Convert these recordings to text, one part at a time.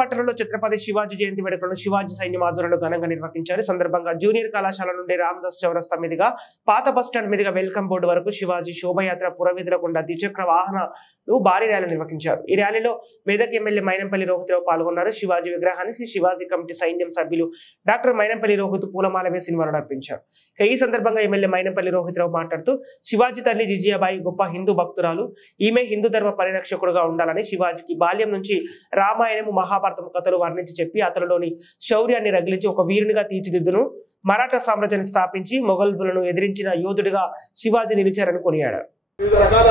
పట్టణంలో ఛత్రపతి శివాజీ జయంతి వేడుకలను శివాజీ సైన్యం ఆధ్వర్యంలో ఘనంగా నిర్వహించారు. సందర్భంగా జూనియర్ కళాశాల నుండి రామదాస్ చౌరస్తా మీదుగా పాత బస్టాండ్ మీదుగా వెల్కమ్ బోర్డు వరకు శివాజీ శోభయాత్ర పురవీధుల గుండా ద్విచక్ర వాహనాలు భారీ ర్యాలీ నిర్వహించారు. ఈ ర్యాలీలో మెదక్ ఎమ్మెల్యే మైనంపల్లి రోహిత్రావు పాల్గొన్నారు. శివాజీ విగ్రహానికి శివాజీ కమిటీ సైన్యం సభ్యులు డాక్టర్ మైనంపల్లి రోహిత్ పూలమాల వేసి నివాళులర్పించారు. ఈ సందర్భంగా ఎమ్మెల్యే మైనంపల్లి రోహిత్రావు మాట్లాడుతూ శివాజీ తల్లి జిజియాబాయి గొప్ప హిందూ భక్తురాలు, ఈమె హిందూ ధర్మ పరిరక్షకుడుగా ఉండాలని శివాజీకి బాల్యం నుంచి రామాయణము మహాభారతం కథలు వర్ణించి చెప్పి అతనిలోని శౌర్యాన్ని రగిలించి ఒక వీరునిగా తీర్చిదిద్దును. మరాఠా సామ్రాజ్యాన్ని స్థాపించి మొఘలులను ఎదిరించిన యోధుడిగా శివాజీ నిలిచారని కొనియాడారు. వివిధ రకాల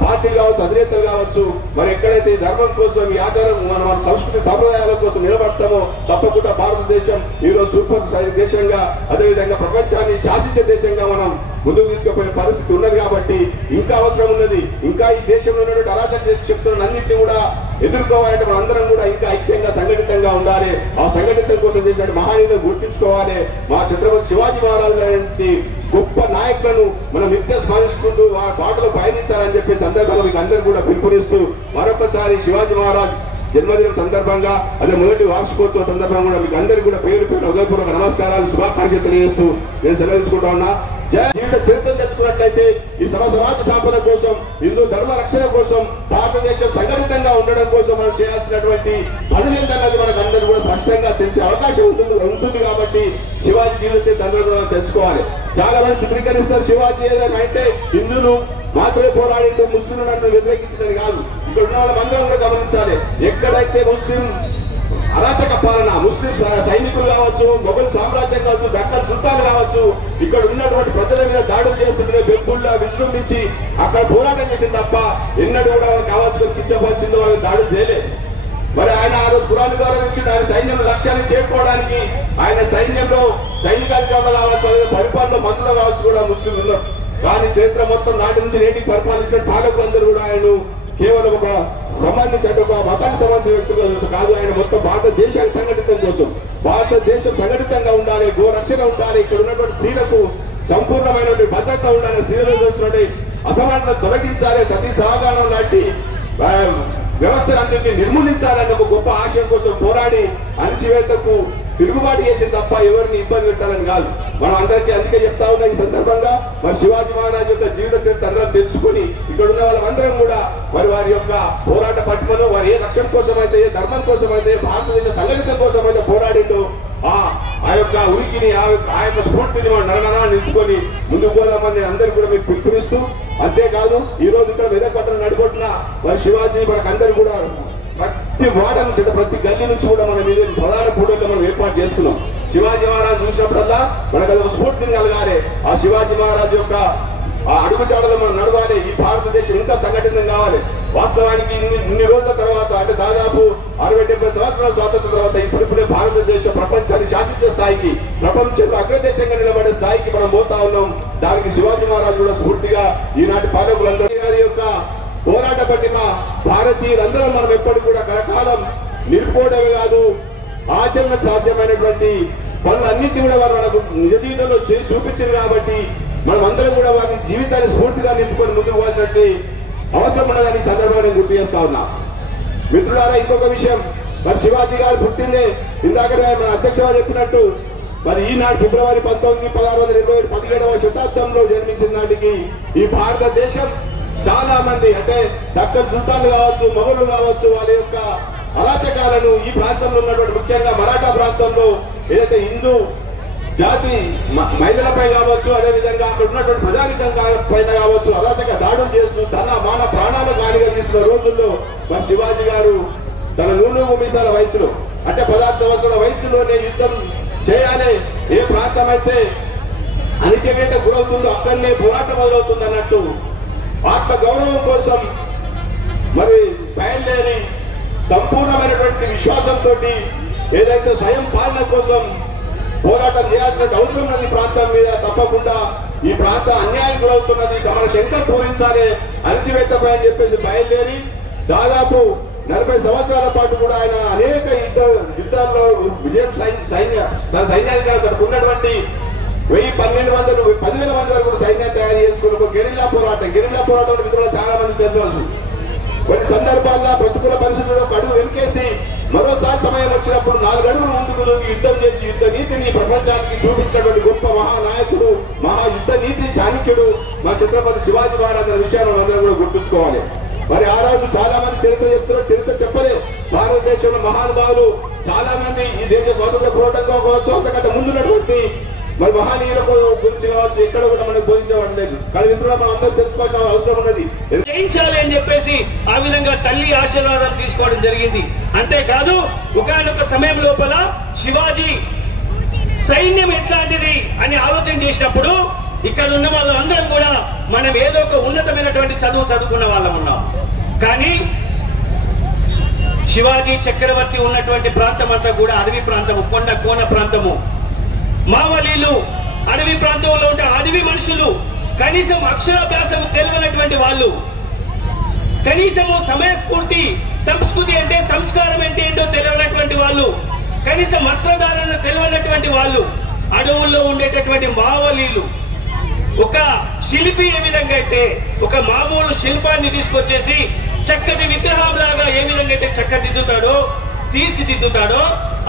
పార్టీలు కావచ్చు, అధినేతలు కావచ్చు, మరి ఎక్కడైతే ధర్మం కోసం ఈ ఆచారం మన సంస్కృతి సంప్రదాయాల కోసం నిలబడతామో తప్పకుండా భారతదేశం ఈరోజు సూపర్ దేశంగా, అదేవిధంగా ప్రపంచాన్ని శాసించే దేశంగా మనం ముందుకు తీసుకుపోయే పరిస్థితి ఉన్నది. కాబట్టి ఇంకా అవసరం ఉన్నది. ఇంకా ఈ దేశంలో ఉన్నటువంటి అరాచక శక్తులను అన్నింటినీ కూడా ఎదుర్కోవాలంటే మనం అందరం కూడా ఇంకా ఐక్యంగా సంఘటితంగా ఉండాలి. ఆ సంఘటితం కోసం చేసిన మహానీయులను గుర్తించుకోవాలి. మా ఛత్రపతి శివాజీ మహారాజు లాంటి గొప్ప నాయకులను మనం నిత్యం స్మరించుకుంటూ వారి బాటలో పయనించాలని చెప్పే సందర్భంగా మీకు అందరూ కూడా పిలుపునిస్తూ మరొకసారి శివాజీ మహారాజ్ జన్మదినం సందర్భంగా, అదే మొదటి వార్షికోత్సవ సందర్భంగా కూడా మీకు అందరికీ కూడా పేరు హృదయపూర్వక నమస్కారాలు, శుభాకాంక్షలు తెలియజేస్తూ నేను సెలవుకుంటా ఉన్నా. జీవిత చరిత్ర తెచ్చుకున్నట్లయితే ఈ సమాజ స్థాపన కోసం, హిందూ ధర్మ రక్షణ కోసం, భారతదేశం సంఘటితంగా ఉండడం కోసం మనం చేయాల్సినటువంటి పనులు ఏంటన్నది మనకు అందరూ కూడా స్పష్టంగా తెలిసే అవకాశం ఉంటుంది. కాబట్టి శివాజీ జీవిత చరిత్ర అందరూ కూడా తెలుసుకోవాలి. చాలా మంది చిత్రీకరిస్తారు శివాజీ ఏదైనా అంటే హిందువులు మాత్రమే పోరాడిండు, ముస్లింలు నన్ను వ్యతిరేకించదని కాదు. ఇక్కడ ఉన్న వాళ్ళందరం కూడా గమనించాలి. ఎక్కడైతే ముస్లిం అరాచక పాలన, ముస్లిం సైనికులు కావచ్చు, మొఘల్ సామ్రాజ్యం కావచ్చు, దక్కన్ సుల్తాన్ కావచ్చు, ఇక్కడ ఉన్నటువంటి ప్రజల మీద దాడులు చేస్తుంటే బెంగుళ్ళ విజృంభించి అక్కడ పోరాటం చేసింది తప్ప ఎన్నడూ కూడా వాళ్ళకి కావాల్సిన కించపరిచిందో వాళ్ళకి దాడులు చేయలేదు. మరి ఆయన ఆ రోజు పురాణ ద్వారా నుంచి ఆయన సైన్యం లక్ష్యాన్ని చేరుకోవడానికి ఆయన సైన్యంలో సైనికాధికారులు కావచ్చు, పరిపాలన మంత్రులు కావచ్చు కూడా ముస్లింలు ఉన్నారు. కానీ చరిత్ర మొత్తం నాటి నుంచి నేటికి పరిపాలించిన పాలకులందరూ కూడా ఆయన కేవలం ఒక సంబంధించిన ఒక మతానికి సంబంధించిన వ్యక్తులు కాదు. ఆయన మొత్తం భారతదేశానికి సంఘటితం కోసం, భారతదేశం సంఘటితంగా ఉండాలి, గోరక్షణ ఉండాలి, ఇక్కడ ఉన్నటువంటి స్త్రీలకు సంపూర్ణమైనటువంటి భద్రత ఉండాలి, స్త్రీలలో జరుగుతున్నటువంటి అసమానత తొలగించాలి, సతీ సహగానం లాంటి వ్యవస్థలన్నింటినీ నిర్మూలించాలన్న ఒక గొప్ప ఆశయం కోసం పోరాడి అణచివేతకు తిరుగుబాటు చేసింది తప్ప ఎవరిని ఇబ్బంది పెట్టాలని కాదు. మనం అందరికీ అందుకే చెప్తా ఉన్నా ఈ సందర్భంగా మరి శివాజీ మహారాజు యొక్క జీవిత చరిత్ర అందరం తెలుసుకుని ఇక్కడ ఉన్న వాళ్ళందరం కూడా మరి వారి యొక్క పోరాట పట్టుమను, వారి ఏ రక్షణ కోసం అయితే, ఏ ధర్మం కోసం అయితే, భారతదేశ సంఘటితం కోసం అయితే పోరాడిండో ఆ యొక్క ఉనికిని, ఆ యొక్క స్ఫూర్తిని మనం నరనరా నిలుచుకొని ముందుకు పోదామని అందరికీ కూడా మీకు పిలుపునిస్తూ, అంతేకాదు ఈ రోజు ఇక్కడ మెదక్ పట్టణం నడిపొట్టిన మరి శివాజీ మనకందరూ కూడా ప్రతి వాడ నుంచి, ప్రతి గల్లీ నుంచి కూడా మనం ప్రధాన కూడల్లో మనం ఏర్పాటు చేసుకున్నాం. శివాజీ మహారాజు చూసినప్పుడల్లా మనకు అది ఒక స్ఫూర్తిని కలగాలి. ఆ శివాజీ మహారాజు యొక్క ఆ అడుగుజాడలో మనం నడవాలి. ఈ భారతదేశం ఇంకా సంఘటితం కావాలి. వాస్తవానికి ఇన్ని రోజుల తర్వాత, అంటే దాదాపు 60-70 సంవత్సరాల స్వాతంత్రం తర్వాత ఇప్పుడిప్పుడే భారతదేశం ప్రపంచాన్ని శాసించే స్థాయికి, ప్రపంచంలో అగ్రదేశంగా నిలబడే స్థాయికి మనం పోతా ఉన్నాం. దానికి శివాజీ మహారాజు కూడా స్ఫూర్తిగా ఈనాటి పాలకులందరూ గారి యొక్క పోరాట పట్టిన భారతీయులందరం మనం ఎప్పటికి కూడా కలకాలం నిలిపోవడమే కాదు, ఆచరణ సాధ్యమైనటువంటి పనులన్నింటినీ కూడా వారు మనకు నిజ జీవితంలో చూపించారు. కాబట్టి మనం అందరం కూడా వారి జీవితాన్ని స్ఫూర్తిగా నింపుకొని ముందుకు పోవాల్సినట్టు అవసరం ఉన్నదని సందర్భంగా నేను గుర్తు చేస్తా ఉన్నా. మిత్రులారా, ఇంకొక విషయం, మరి శివాజీ గారు పుట్టిందే ఇందాక మన అధ్యక్ష గారు చెప్పినట్టు మరి ఈనాడు ఫిబ్రవరి 19, 1627 17వ శతాబ్దంలో జన్మించిన నాటికి ఈ భారతదేశం చాలా మంది, అంటే దక్కన్ సుల్తాన్లు కావచ్చు, మొఘలు కావచ్చు, వాళ్ళ యొక్క అరాచకాలను ఈ ప్రాంతంలో ఉన్నటువంటి ముఖ్యంగా మరాఠా ప్రాంతంలో ఏదైతే హిందూ జాతి మహిళలపై కావచ్చు, అదేవిధంగా అక్కడ ఉన్నటువంటి ప్రజానికం పైన కావచ్చు అరాచక దాడులు చేస్తూ తన మాన ప్రాణాలు కానిగా తీసిన రోజుల్లో మరి శివాజీ గారు తన 100 మీసాల వయసులో, అంటే 16 సంవత్సరాల వయసులోనే యుద్ధం చేయాలి, ఏ ప్రాంతం అయితే అణిచివేత గురవుతుందో అక్కడనే పోరాటం మొదలవుతుంది అన్నట్టు ఆత్మ గౌరవం కోసం మరి బయలుదేరి సంపూర్ణమైనటువంటి విశ్వాసంతో ఏదైతే స్వయం పాలన కోసం పోరాటం చేయాల్సిన అవసరం ఉన్నది ప్రాంతం మీద. తప్పకుండా ఈ ప్రాంతం అన్యాయం గురవుతున్నది, మన శంకం పూరించాలి, అణచివేతపై అని చెప్పేసి బయలుదేరి దాదాపు 40 సంవత్సరాల పాటు కూడా ఆయన అనేక యుద్ధాల్లో విజయం తన సైన్యాధికారులు తనకు ఉన్నటువంటి 1000-1200 10,000 మంది వరకు సైన్యాన్ని తయారు చేసుకుని ఒక గెరిల్లా పోరాటం మిత్రులు చాలా మంది తెలుసుకోవచ్చు. కొన్ని సందర్భాల్లో ప్రతికూల పరిస్థితుల్లో అడుగు వెనుకేసి మరో సమయం వచ్చినప్పుడు 4 అడుగులు ముందుకు దూకి యుద్ధం చేసి యుద్ధ నీతిని ప్రపంచానికి చూపించినటువంటి గొప్ప మహానాయకుడు, మహా యుద్ధ నీతి చాణక్యుడు మా ఛత్రపతి శివాజీ మహారాజ్ అనే విషయాన్ని అందరూ కూడా గుర్తుంచుకోవాలి. మరి ఆ రోజు చాలా మంది చరిత్ర చెప్తున్నారు, చరిత్ర చెప్పలే. భారతదేశంలో మహానుభావులు చాలా మంది ఈ దేశ స్వాతంత్ర పోరాటంగా కావచ్చు, అంతకంటే ముందున్నటువంటి మరి మహానీయుల గురించి కావచ్చు ఎక్కడ కూడా మనకు బోధించబడి లేదు. కానీ మిత్రులు మనం అందరూ తెలుసుకోవాల్సిన అవసరం ఉన్నది. జయించాలి అని చెప్పేసి ఆ విధంగా తల్లి ఆశీర్వాదాలు తీసుకోవడం జరిగింది. అంతేకాదు ఒకానొక సమయం లోపల శివాజీ సైన్యం ఎట్లాంటిది అని ఆలోచన చేసినప్పుడు ఇక్కడ ఉన్న వాళ్ళందరం కూడా మనం ఏదో ఒక ఉన్నతమైనటువంటి చదువుకున్న వాళ్ళం ఉన్నాం. కానీ శివాజీ చక్రవర్తి ఉన్నటువంటి ప్రాంతం అంతా కూడా అడవి ప్రాంతము, కొండ కోన ప్రాంతము. మావలీలు అడవి ప్రాంతంలో ఉంటే అడవి మనుషులు, కనీసం అక్షరాభ్యాసం తెలియనటువంటి వాళ్ళు, కనీసము సమయస్ఫూర్తి సంస్కృతి అంటే సంస్కారం అంటే ఏంటో తెలియనటువంటి వాళ్ళు, కనీసం వస్త్రధారణ తెలియనటువంటి వాళ్ళు, అడవుల్లో ఉండేటటువంటి మావలీలు. ఒక శిల్పి ఏ విధంగా అయితే ఒక మామూలు శిల్పాన్ని తీసుకొచ్చేసి చక్కటి విగ్రహంలాగా ఏ విధంగా అయితే చక్కదిద్దుతాడో తీర్చిదిద్దుతాడో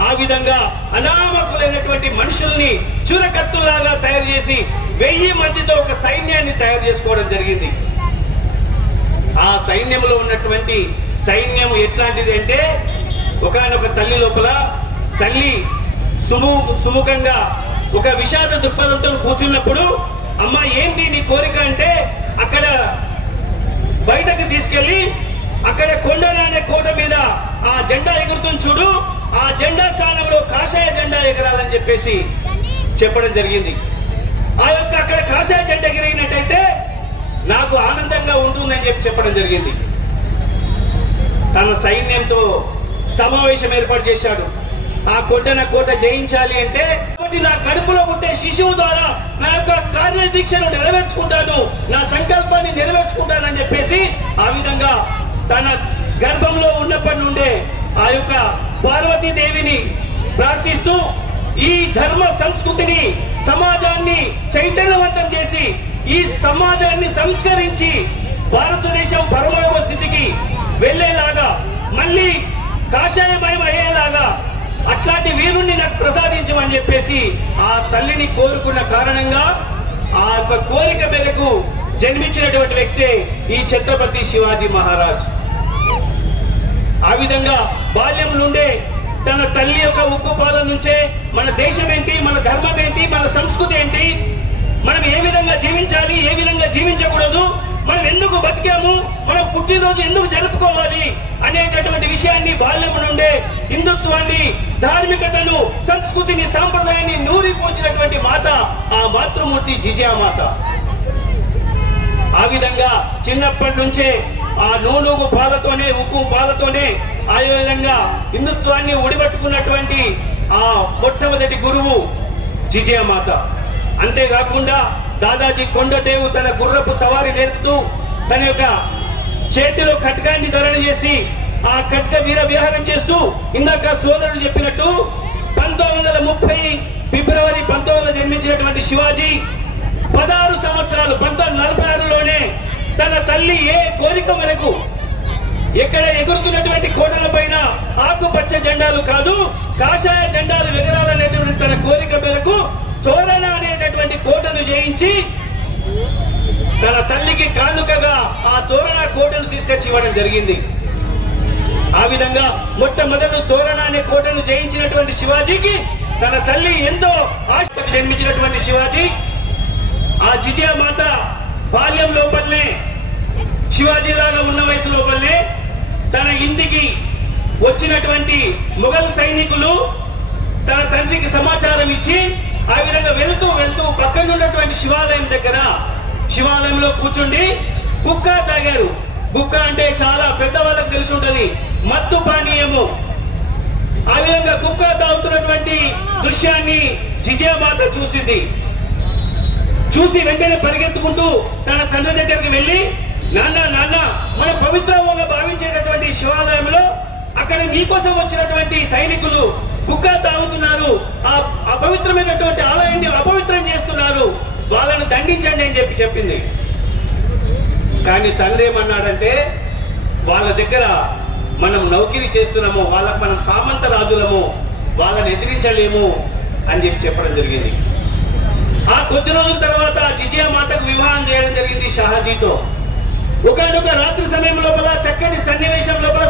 ఆ విధంగా అనామకులైనటువంటి మనుషుల్ని చురకత్తులాగా తయారు చేసి 1000 మందితో ఒక సైన్యాన్ని తయారు చేసుకోవడం జరిగింది. ఆ సైన్యంలో ఉన్నటువంటి సైన్యం ఎట్లాంటిది అంటే ఒకనొక తల్లి లోపల తల్లి సుముఖంగా ఒక విషాద దృక్పథంతో కూర్చున్నప్పుడు, అమ్మ ఏంటి నీ కోరిక అంటే అక్కడ బయటకు తీసుకెళ్లి అక్కడ కొండన అనే కోట మీద ఆ జెండా ఎగురుతుంది చూడు, ఆ జెండా స్థానంలో కాషాయ జెండా ఎగరాలని చెప్పేసి చెప్పడం జరిగింది. ఆ యొక్క అక్కడ కాషాయ జెండా ఎగిరినట్టయితే నాకు ఆనందంగా ఉంటుందని చెప్పడం జరిగింది. తన సైన్యంతో సమావేశం ఏర్పాటు చేశాడు. ఆ కోట జయించాలి అంటే నా కడుపులో పుట్టే శిశువు ద్వారా నా యొక్క కార్యదీక్షను నెరవేర్చుకుంటాను, నా సంకల్పాన్ని నెరవేర్చుకుంటానని చెప్పేసి ఆ విధంగా తన గర్భంలో ఉన్నప్పటి నుండే ఆ యొక్క పార్వతీదేవిని ప్రార్థిస్తూ ఈ ధర్మ సంస్కృతిని సమాజాన్ని చైతన్యవంతం చేసి ఈ సమాజాన్ని సంస్కరించి భారతదేశం పరమయోగ స్థితికి వెళ్లేలాగా మళ్ళీ కాషాయమయం అయ్యేలాగా అట్లాంటి వీరుణ్ణి నాకు ప్రసాదించమని చెప్పేసి ఆ తల్లిని కోరుకున్న కారణంగా ఆ యొక్క కోరిక మేరకు జన్మించినటువంటి వ్యక్తే ఈ ఛత్రపతి శివాజీ మహారాజ్. ఆ విధంగా బాల్యం నుండే తన తల్లి యొక్క ఉక్కుపాదం నుంచే మన దేశం ఏంటి, మన ధర్మం ఏంటి, మన సంస్కృతి ఏంటి, మనం ఏ విధంగా జీవించాలి, ఏ విధంగా జీవించకూడదు, మనం ఎందుకు బతికాము, మనం పుట్టినరోజు ఎందుకు జరుపుకోవాలి అనేటటువంటి విషయాన్ని బాల్యం నుండే హిందుత్వాన్ని, ధార్మికతను, సంస్కృతిని, సాంప్రదాయాన్ని నూరిపోసినటువంటి మాత ఆ మాతృమూర్తి జిజియామాత. ఆ విధంగా చిన్నప్పటి నుంచే ఆ నూనూగు పాలతోనే ఉక్కు పాలతోనే ఆ విధంగా హిందుత్వాన్ని ఉడిపట్టుకున్నటువంటి ఆ మొట్టమొదటి గురువు జిజియామాత. అంతేకాకుండా దాదాజీ కొండదేవు తన గుర్రపు సవారి నేర్పుతూ తన యొక్క చేతిలో ఖడ్గాన్ని ధరణ చేసి ఆ ఖడ్గ వీర విహారం చేస్తూ ఇందాక సోదరుడు చెప్పినట్టు 1930 ఫిబ్రవరి 19 జన్మించినటువంటి శివాజీ 16 సంవత్సరాలు 1946లోనే తన తల్లి ఏ కోరిక మేరకు ఎక్కడ ఎగురుతున్నటువంటి కోటల పైన ఆకుపచ్చ జెండాలు కాదు కాషాయ జెండాలు ఎగరాలనేటువంటి తన కోరిక మేరకు తోరణ అనేటటువంటి కోటను జయించి తన తల్లికి కానుకగా ఆ తోరణ కోటను తీసుకొచ్చి ఇవ్వడం జరిగింది. ఆ విధంగా మొట్టమొదటి తోరణ అనే కోటను జయించినటువంటి శివాజీకి తన తల్లి ఎంతో ఆశకు జన్మించినటువంటి శివాజీ ఆ జిజియామాత బాల్యం లోపలనే శివాజీ లాగా ఉన్న వయసు లోపలనే తన ఇంటికి వచ్చినటువంటి మొఘల్ సైనికులు తన తండ్రికి సమాచారం ఇచ్చి ఆ విధంగా వెళుతూ పక్కనున్నటువంటి శివాలయం దగ్గర శివాలయంలో కూర్చుండి గుక్క తాగారు. గుక్క అంటే చాలా పెద్దవాళ్ళకు తెలిసి ఉంటది, మత్తు పానీయము. ఆ విధంగా గుక్క తాగుతున్నటువంటి దృశ్యాన్ని జిజియామాత చూసింది. చూసి వెంటనే పరిగెత్తుకుంటూ తన తండ్రి దగ్గరికి వెళ్లి, నాన్న మన పవిత్రంగా భావించేటటువంటి శివాలయంలో అక్కడ నీకోసం వచ్చినటువంటి సైనికులు కుక్క తాగుతున్నారు, ఆ అపవిత్రమైనటువంటి ఆలయాన్ని అపవిత్రం చేస్తున్నారు, వాళ్ళను దండించండి అని చెప్పింది. కానీ తండ్రి ఏమన్నాడంటే వాళ్ళ దగ్గర మనం నౌకిరీ చేస్తున్నామో వాళ్ళకు మనం సామంత రాజులము, వాళ్ళని ఎదిరించలేము అని చెప్పడం జరిగింది. ఆ కొద్ది రోజుల తర్వాత జిజియా మాతకు వివాహం చేయడం జరిగింది షాహాజీతో. ఒకనొక రాత్రి సమయం లోపల చక్కటి సన్నివేశం లోపల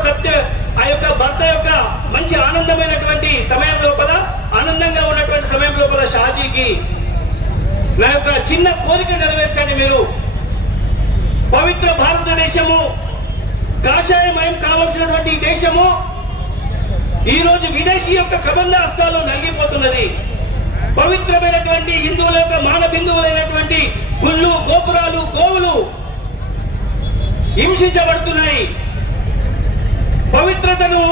ఆ యొక్క భర్త యొక్క మంచి ఆనందమైనటువంటి సమయం లోపల, ఆనందంగా ఉన్నటువంటి సమయం లోపల షాజీకి నా యొక్క చిన్న కోరిక నెరవేర్చండి, మీరు పవిత్ర భారతదేశము కాషాయమయం కావలసినటువంటి ఈ దేశము ఈ రోజు విదేశీ యొక్క కబంధ హస్తాలు నలిగిపోతున్నది. పవిత్రమైనటువంటి హిందువుల యొక్క మాన బిందువులైనటువంటి గుళ్ళు, గోపురాలు, గోవులు హింసించబడుతున్నాయి. పవిత్రతను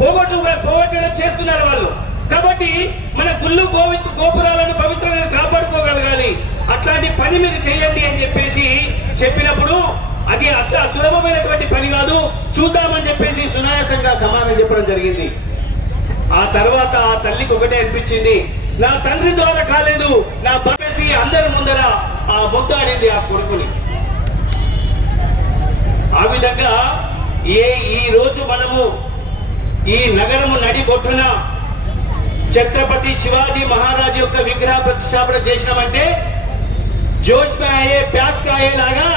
పోగొట్టడం చేస్తున్నారు వాళ్ళు. కాబట్టి మన గుళ్ళు, గోపురాలను పవిత్రంగా కాపాడుకోగలగాలి. అట్లాంటి పని మీరు చేయండి అని చెప్పినప్పుడు అది అంత సులభమైనటువంటి పని కాదు, చూద్దామని చెప్పేసి సునాయాసంగా సమాధానం చెప్పడం జరిగింది. ఆ తర్వాత ఆ తల్లికి ఒకటే అనిపించింది, నా తండ్రి ద్వారా కాలేదు, నా బట్టేసి అందరి ముందర ఆ ముద్దాడింది ఆ కొడుకుని. ఆ విధంగా ఈ రోజు మనము ఈ నగరము నడిబొట్టున ఛత్రపతి శివాజీ మహారాజ్ యొక్క విగ్రహ ప్రతిష్టాపన చేసినామంటే जोश में आए प्याज का आए लागा,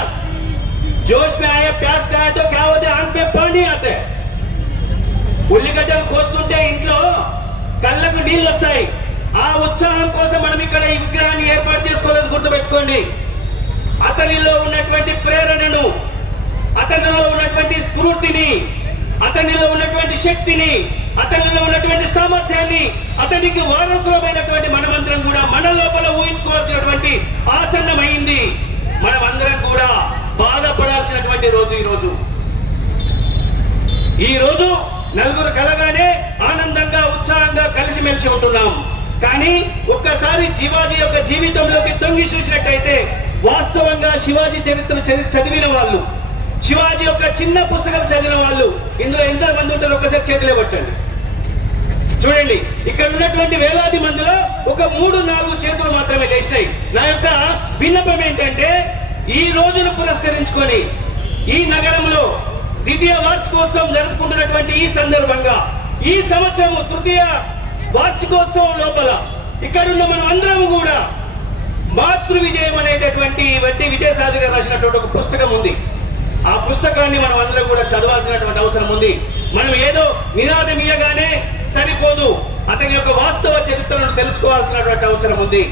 जोश में आए प्याज का आए तो क्या होते, आंख पे पानी आते. ఉల్లిగడ్డలు కోస్తుంటే ఇంట్లో కళ్ళకు నీళ్లు వస్తాయి. ఆ ఉత్సాహం కోసం మనం ఇక్కడ ఈ విగ్రహాన్ని ఏర్పాటు చేసుకోలేదు, గుర్తుపెట్టుకోండి. అతనిలో ఉన్నటువంటి ప్రేరణను, అతనిలో ఉన్నటువంటి స్ఫూర్తిని, అతనిలో ఉన్నటువంటి శక్తిని, అతనిలో ఉన్నటువంటి సామర్థ్యాన్ని, అతనికి వారసులమైనటువంటి మనమందరం కూడా మన లోపల ఊహించుకోవాల్సినటువంటి ఆసన్నమైంది. మనమందరం కూడా బాధపడాల్సినటువంటి రోజు ఈ రోజు నలుగురు కలగానే ఆనందంగా, ఉత్సాహంగా కలిసిమెలిసి ఉంటున్నాం. కానీ ఒక్కసారి శివాజీ యొక్క జీవితంలోకి తొంగి చూసినట్టయితే వాస్తవంగా శివాజీ చరిత్ర చదివిన వాళ్ళు, శివాజీ యొక్క చిన్న పుస్తకం చదివిన వాళ్ళు ఇందులో ఎంత మంది ఉంటారో ఒకసారి చేతులే పట్టండి. చూడండి, ఇక్కడ ఉన్నటువంటి వేలాది మందిలో ఒక 3-4 చేతులు మాత్రమే లేచినాయి. నా యొక్క విన్నపం ఏంటంటే, ఈ రోజును పురస్కరించుకొని ఈ నగరంలో ద్వితీయ వార్షికోత్సవం జరుపుకుంటున్నటువంటి ఈ సందర్భంగా ఈ సంవత్సరం తృతీయ వార్షికోత్సవం లోపల ఇక్కడున్న మనం అందరం కూడా మాతృ విజయం అనేటటువంటి విజయసాయి గారు రాసినటువంటి ఒక పుస్తకం ఉంది. ఆ పుస్తకాన్ని మనం అందరం కూడా చదవాల్సినటువంటి అవసరం ఉంది. మనం ఏదో నినాదం ఇయ్యగానే సరిపోదు, అతని యొక్క వాస్తవ చరిత్రను తెలుసుకోవాల్సినటువంటి అవసరం ఉంది.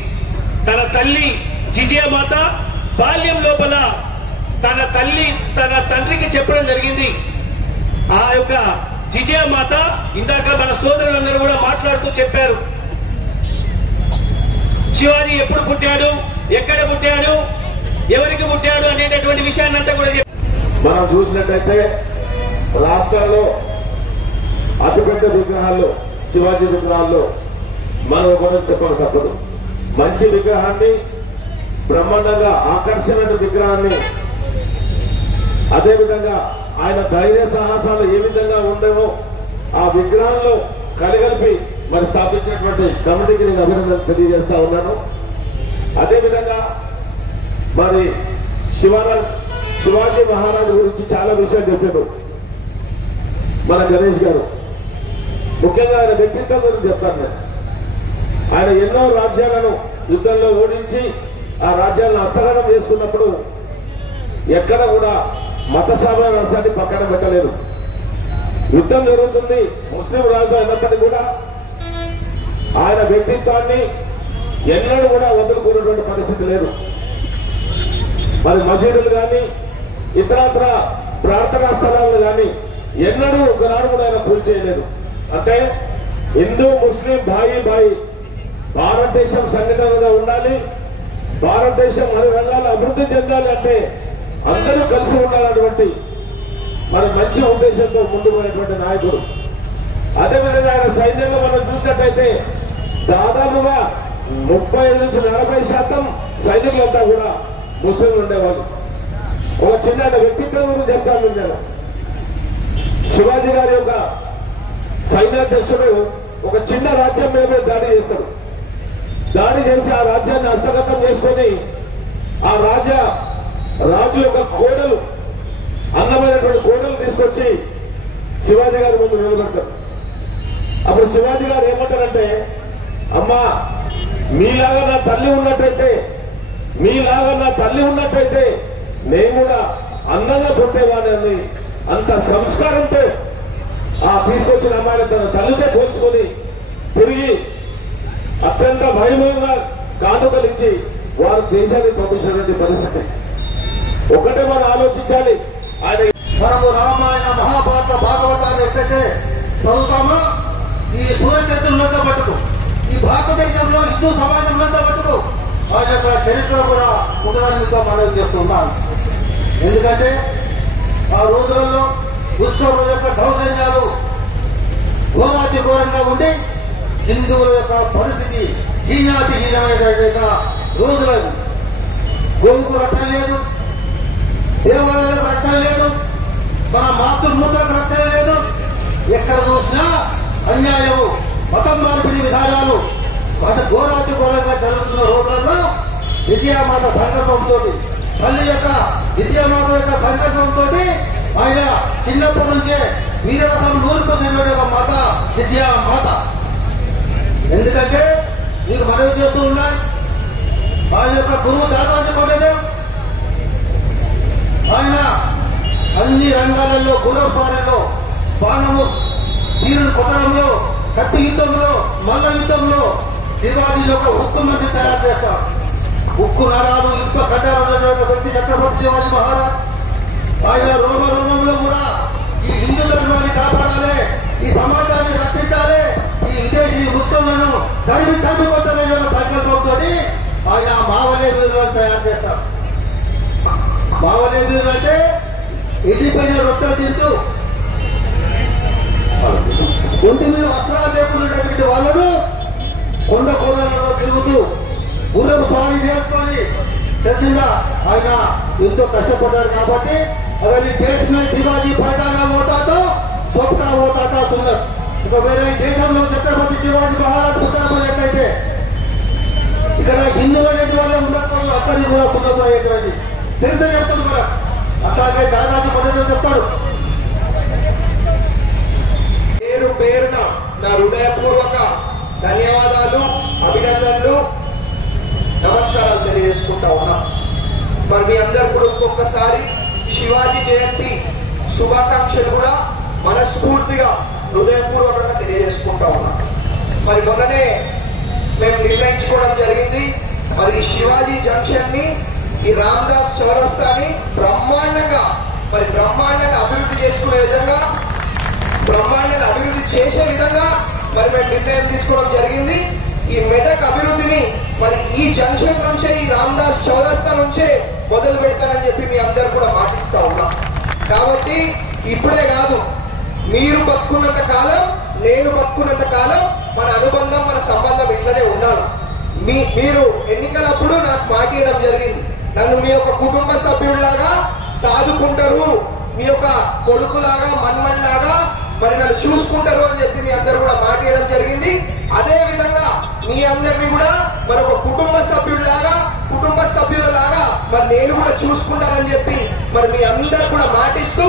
తన తల్లి జిజియా మాత బాల్యం లోపల తన తండ్రికి చెప్పడం జరిగింది. ఆ యొక్క జిజియా మాత ఇందాక మన సోదరులందరూ కూడా మాట్లాడుతూ చెప్పారు, శివాజీ ఎప్పుడు పుట్టాడు, ఎక్కడ పుట్టాడు, ఎవరికి పుట్టాడు అనేటటువంటి విషయాన్ని అంతా కూడా మనం చూసినట్టయితే రాష్ట్రాల్లో అతిపెద్ద విగ్రహాల్లో, శివాజీ విగ్రహాల్లో మనం ఒకటి చెప్పడం తప్పదు. మంచి విగ్రహాన్ని, బ్రహ్మాండంగా ఆకర్షణ విగ్రహాన్ని, అదేవిధంగా ఆయన ధైర్య సాహసాలు ఏ విధంగా ఉండవో ఆ విగ్రహంలో కలిగలిపి మరి స్థాపించినటువంటి కమిటీకి నేను అభినందనలు తెలియజేస్తా ఉన్నాను. అదేవిధంగా మరి శివాజీ మహారాజు గురించి చాలా విషయాలు చెప్పారు మన గణేష్ గారు. ముఖ్యంగా ఆయన వ్యక్తిత్వం గురించి చెప్తాను నేను. ఆయన ఎన్నో రాజ్యాలను యుద్ధంలో ఓడించి ఆ రాజ్యాలను హస్తగతం చేసుకున్నప్పుడు ఎక్కడ కూడా మత సామరస్యాన్ని పక్కన పెట్టలేదు. యుద్ధం జరుగుతుంది, ముస్లిం రాజు అయినప్పటికీ కూడా ఆయన వ్యక్తిత్వాన్ని ఎన్నడూ కూడా వదులుకున్నటువంటి పరిస్థితి లేదు. మరి మసీదులు కానీ ఇతరత్ర ప్రార్థనా స్థలాలు కానీ ఎన్నడూ ఒకనాడు కూడా ఆయన పూర్తి చేయలేదు. అంటే హిందూ ముస్లిం భాయి భారతదేశం సంఘటనగా ఉండాలి, భారతదేశం అన్ని రంగాల్లో అభివృద్ధి చెందాలి అంటే అందరూ కలిసి ఉండాలన్నటువంటి మరి మంచి ఉద్దేశంతో ముందుకు పోయినటువంటి నాయకుడు. అదేవిధంగా ఆయన సైన్యంలో మనం చూసినట్టయితే దాదాపుగా 35-40% సైనికులంతా కూడా ముస్లింలు ఉండేవాళ్ళు. ఒక చిన్న వ్యక్తిత్వం గురించి చెప్తాను నేను. శివాజీ గారి యొక్క సైన్యాధ్యక్షుడు ఒక చిన్న రాజ్యం మీద దాడి చేస్తాడు. దాడి చేసి ఆ రాజ్యాన్ని హస్తగతం చేసుకొని ఆ రాజు యొక్క కోడలు, అందమైనటువంటి కోడలు తీసుకొచ్చి శివాజీ గారి ముందు నిలబెడతారు. అప్పుడు శివాజీ గారు ఏమంటారంటే, అమ్మా మీలాగా నా తల్లి ఉన్నట్టయితే నేను కూడా అందంగా పుట్టేవాడిని. అంత సంస్కారంతో తీసుకొచ్చిన అమ్మాయిని తన తల్లితో పోల్చుకొని తిరిగి అత్యంత మహిమంగా కానుకలిచ్చి వారు దేశాన్ని పంపించినటువంటి పరిస్థితి. ఒకటే మనం ఆలోచించాలి. ఆయన మనము రామాయణ మహాభారత భాగవతాన్ని ఎట్లయితే చదువుతామో ఈ సూర్యచంద్రులంతా పట్టుకు ఈ భారతదేశంలో హిందూ సమాజంలో పట్టుకు వారి యొక్క చరిత్ర కూడా ఉండడానికి మనం చెప్తున్నాం. ఎందుకంటే ఆ రోజులలో దుష్కరుల యొక్క దౌర్జన్యాలు ఘోరాతి ఘోరంగా ఉండి హిందువుల యొక్క పరిస్థితి హీనాతిహీనమైనటువంటి రోజులకు గోవుకు రక్షణ లేదు, దేవాలయాలకు రక్షణ లేదు, మన మాతృమూర్తులకు రక్షణ లేదు. ఎక్కడ చూసినా అన్యాయము, మతం మార్పిడి విధానాలు ఘోరాతి ఘోరంగా జరుగుతున్న రోజులలో విద్యామాత సంకల్పంతో తల్లి యొక్క విద్యామాత యొక్క సంకల్పంతో ఆయన చిన్నప్పటి నుంచే వీరరథం నూరుకొచ్చినటువంటి ఒక మాత విద్యామాత. ఎందుకంటే మీకు మనవి చేస్తూ ఉన్నాయి, ఆయన యొక్క గురువు దాదాపు కొట్టడం, ఆయన అన్ని రంగాలలో గుణపాలనలో బాణము తీరును కొట్టడంలో, కత్తి యుద్ధంలో, మల్ల యుద్ధంలో శివాజీ యొక్క ఉక్కు మంది తయారు చేస్తారు. ఉక్కు నరాలు యుద్ధ కట్టారు ఉన్నటువంటి వ్యక్తి ఛత్రపతి శివాజీ మహారాజ్. ఆయన రోమంలో కూడా ఈ హిందూ ధర్మాన్ని కాపాడాలి, ఈ సమాజాన్ని రక్షించాలి, ఈ విదేశీ ముస్లింలను తరిమి కొట్టాలనే సంకల్పంతో ఆయన మావలే వీరులను తయారు చేస్తారు. మావలే వీరులు అంటే ఎండిపోయిన రొట్టెలు తింటూ ఒంటి మీద వస్త్రాలు లేకున్నటువంటి వాళ్ళను కొండ కోడలలో తిరుగుతూ గుర్రపు స్వారీ చేసుకొని తెలిసిందా ఆయన ఎంతో కష్టపడ్డాడు. కాబట్టి अगर इस देश में शिवाजी पैदा न होता तो सबका होता था सुंदर. तो मेरे దేశంలో ఛత్రపతి శివాజీ మహారాజ్ పుట్టినట్లయితే ఇక్కడ హిందూ అనేటి వాళ్ళే ఉండకపోయి అక్కడికి కూడా ఉండకపోయేటువంటి చరిత్ర చెప్తుంది కదా. అట్లాగే దాదాపు పడేదో చెప్తాడు. పేరు పేరున నా హృదయపూర్వక ధన్యవాదాలు, అభినందనలు, నమస్కారాలు తెలియజేసుకుంటా ఉన్నా. మరి మీ అందరు కూడా ఒక్కొక్కసారి శివాజీ జయంతి శుభాకాంక్షలు కూడా మనస్ఫూర్తిగా హృదయపూర్వకంగా తెలియజేసుకుంటా ఉన్నా. మరి మొన్ననే మేము నిర్ణయించుకోవడం జరిగింది, మరి శివాజీ జంక్షన్ ని ఈ రామదాస్ చౌరస్తాని బ్రహ్మాండంగా అభివృద్ధి చేసుకునే విధంగా, బ్రహ్మాండంగా అభివృద్ధి చేసే విధంగా మరి మేము నిర్ణయం తీసుకోవడం జరిగింది. ఈ మెదక్ అభివృద్ధిని మరి ఈ జంక్షన్ నుంచే, ఈ రామదాస్ చౌరస్తా నుంచే మొదలు పెడతానని చెప్పి మీ అందరు కూడా మాటిస్తా ఉన్నాం. కాబట్టి ఇప్పుడే కాదు, మీరు బతుకున్నంత కాలం, నేను బతుకున్నంత కాలం మన అనుబంధం, మన సంబంధం ఇట్లనే ఉండాలి. మీరు ఎన్నికలప్పుడు నాకు మాట ఇవ్వడం జరిగింది, నన్ను మీ యొక్క కుటుంబ సభ్యుడిలాగా సాదుకుంటారు, మీ యొక్క కొడుకులాగా మన్మడిలాగా మరి నన్ను చూసుకుంటారు అని చెప్పి మీ అందరు కూడా మాట ఇవ్వడం జరిగింది. అదే విధంగా మీ అందరినీ కూడా మరి ఒక కుటుంబ సభ్యులలాగా మరి నేను కూడా చూసుకుంటానని చెప్పి మరి మీ అందరు కూడా మాటిస్తూ,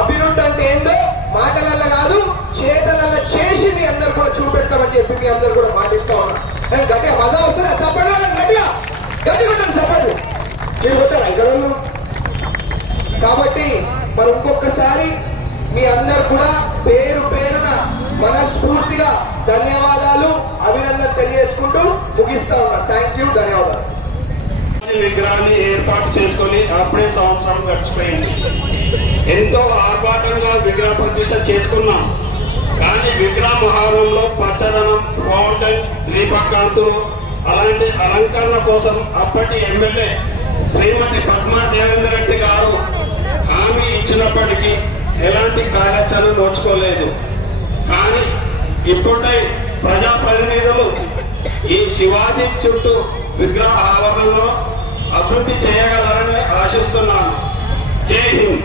అభివృద్ధి అంటే ఏందో మాటలల్ల కాదు చేతలల్ల చేసి మీ అందరు కూడా చూపెడతామని చెప్పి మీ అందరు కూడా మాటిస్తా ఉన్నా. నేను గట్టిగా మజా వస్తుందా? సపోర్ట్ గట్టిగా సపోర్ట్ మీరు కొట్టారా ఇక్కడ? కాబట్టి మరి ఇంకొకసారి మీ అందరు కూడా పేరు పేరున మనస్ఫూర్తిగా ధన్యవాదాలు, అభినందన తెలియజేసుకుంటూ ముగిస్తా ఉన్నా. థ్యాంక్ యూ, ధన్యవాదాలు. విగ్రహాన్ని ఏర్పాటు చేసుకొని అప్పుడే సంవత్సరం గడిచిపోయింది. ఎంతో ఆర్భాటంగా విగ్రహ ప్రతిష్ట చేసుకున్నాం. కానీ విగ్రహ మహారంలో పచ్చదనం, ఫౌంటైన్, దీపకాంతులు అలాంటి అలంకరణ కోసం అప్పటి ఎమ్మెల్యే శ్రీమతి పద్మా దేవేందర్ రెడ్డి గారు హామీ ఇచ్చినప్పటికీ ఎలాంటి కార్యాచరణ నోచుకోలేదు. కానీ ఇప్పుడే ప్రజాప్రతినిధులు ఈ శివాజీ చుట్టూ విగ్రహ ఆవరణలో అభివృద్ధి చేయగలరని ఆశిస్తున్నాను. జై హింద్.